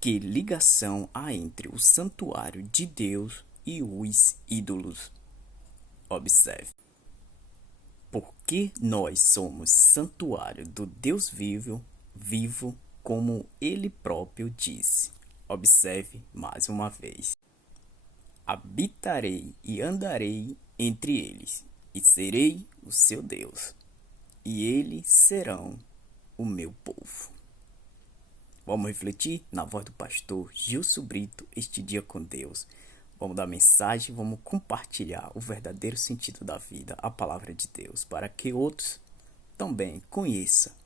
Que ligação há entre o santuário de Deus e os ídolos? Observe. Porque nós somos santuário do Deus vivo, como ele próprio disse. Observe mais uma vez. Habitarei e andarei entre eles, e serei o seu Deus, e eles serão o meu povo. Vamos refletir na voz do pastor Gilson Brito este dia com Deus. Vamos dar mensagem, vamos compartilhar o verdadeiro sentido da vida, a palavra de Deus, para que outros também conheçam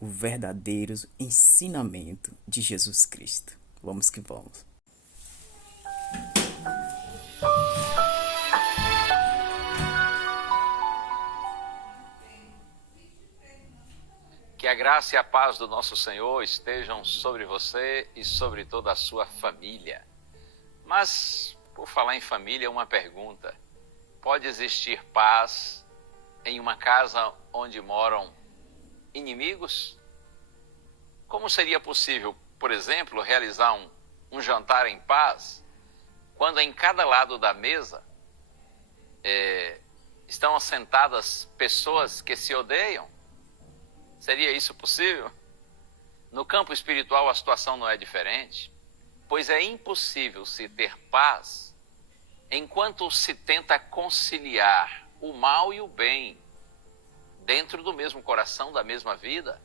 o verdadeiro ensinamento de Jesus Cristo. Vamos que vamos. Que a graça e a paz do nosso Senhor estejam sobre você e sobre toda a sua família. Mas, por falar em família, uma pergunta. Pode existir paz em uma casa onde moram inimigos? Como seria possível, por exemplo, realizar um jantar em paz quando em cada lado da mesa estão assentadas pessoas que se odeiam? Seria isso possível? No campo espiritual a situação não é diferente, pois é impossível se ter paz enquanto se tenta conciliar o mal e o bem dentro do mesmo coração, da mesma vida.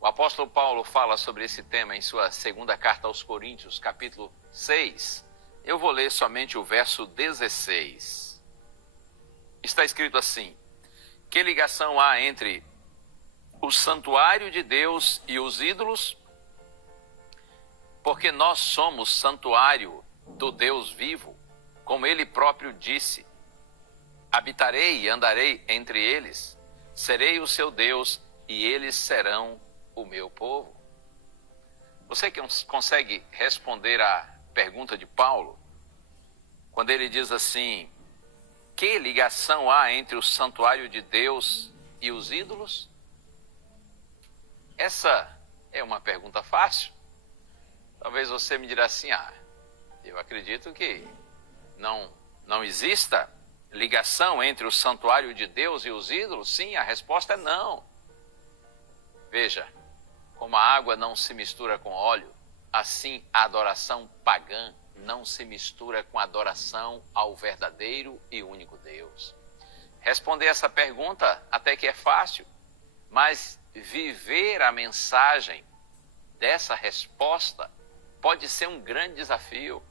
O apóstolo Paulo fala sobre esse tema em sua segunda carta aos Coríntios, capítulo 6. Eu vou ler somente o verso 16. Está escrito assim: que ligação há entre o santuário de Deus e os ídolos? Porque nós somos santuário do Deus vivo, como ele próprio disse: habitarei e andarei entre eles, serei o seu Deus e eles serão o meu povo. Você que consegue responder à pergunta de Paulo, quando ele diz assim: que ligação há entre o santuário de Deus e os ídolos? Essa é uma pergunta fácil. Talvez você me dirá assim: eu acredito que não exista ligação entre o santuário de Deus e os ídolos. Sim, a resposta é não. Veja, como a água não se mistura com óleo, assim a adoração pagã não se mistura com a adoração ao verdadeiro e único Deus. Responder essa pergunta até que é fácil, mas viver a mensagem dessa resposta pode ser um grande desafio.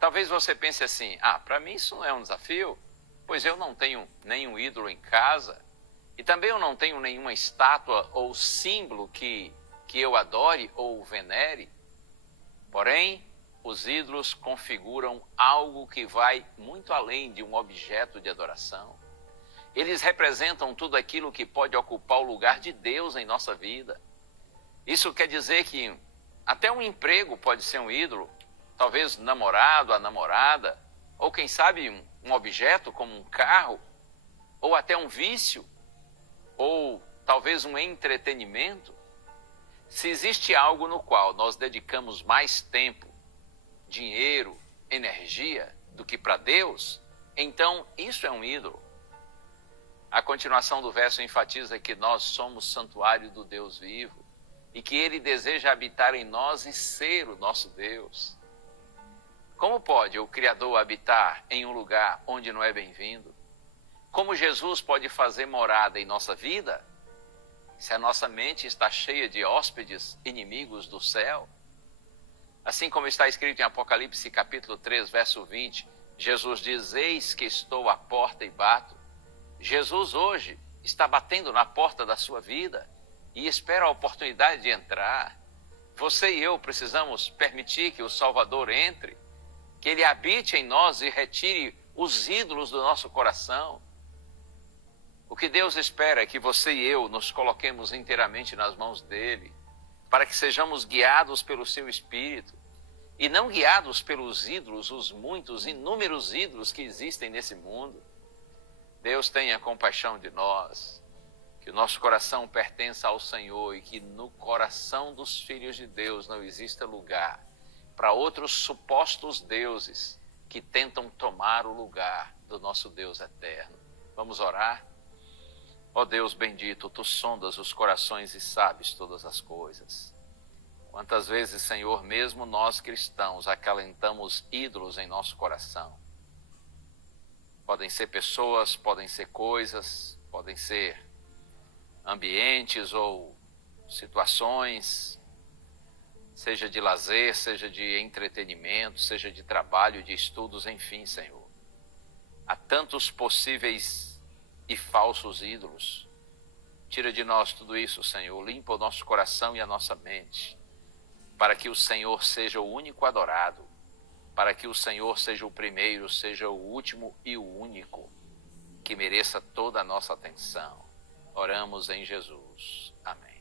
Talvez você pense assim: para mim isso não é um desafio, pois eu não tenho nenhum ídolo em casa, e também eu não tenho nenhuma estátua ou símbolo que eu adore ou venere. Porém, os ídolos configuram algo que vai muito além de um objeto de adoração. Eles representam tudo aquilo que pode ocupar o lugar de Deus em nossa vida. Isso quer dizer que até um emprego pode ser um ídolo, talvez o namorado, a namorada, ou quem sabe um objeto como um carro, ou até um vício, ou talvez um entretenimento. Se existe algo no qual nós dedicamos mais tempo, dinheiro, energia do que para Deus, então isso é um ídolo. A continuação do verso enfatiza que nós somos santuário do Deus vivo e que ele deseja habitar em nós e ser o nosso Deus. Como pode o Criador habitar em um lugar onde não é bem-vindo? Como Jesus pode fazer morada em nossa vida se a nossa mente está cheia de hóspedes inimigos do céu? Assim como está escrito em Apocalipse capítulo 3, verso 20, Jesus diz: eis que estou à porta e bato. Jesus hoje está batendo na porta da sua vida e espera a oportunidade de entrar. Você e eu precisamos permitir que o Salvador entre, que ele habite em nós e retire os ídolos do nosso coração. O que Deus espera é que você e eu nos coloquemos inteiramente nas mãos dele, para que sejamos guiados pelo seu Espírito e não guiados pelos ídolos, os muitos, inúmeros ídolos que existem nesse mundo. Deus tenha compaixão de nós. Que o nosso coração pertença ao Senhor e que no coração dos filhos de Deus não exista lugar para outros supostos deuses que tentam tomar o lugar do nosso Deus eterno. Vamos orar? Ó Deus bendito, tu sondas os corações e sabes todas as coisas. Quantas vezes, Senhor, mesmo nós cristãos acalentamos ídolos em nosso coração. Podem ser pessoas, podem ser coisas, podem ser ambientes ou situações, seja de lazer, seja de entretenimento, seja de trabalho, de estudos, enfim, Senhor. Há tantos possíveis e falsos ídolos. Tira de nós tudo isso, Senhor. Limpa o nosso coração e a nossa mente, para que o Senhor seja o único adorado, para que o Senhor seja o primeiro, seja o último e o único, que mereça toda a nossa atenção. Oramos em Jesus. Amém.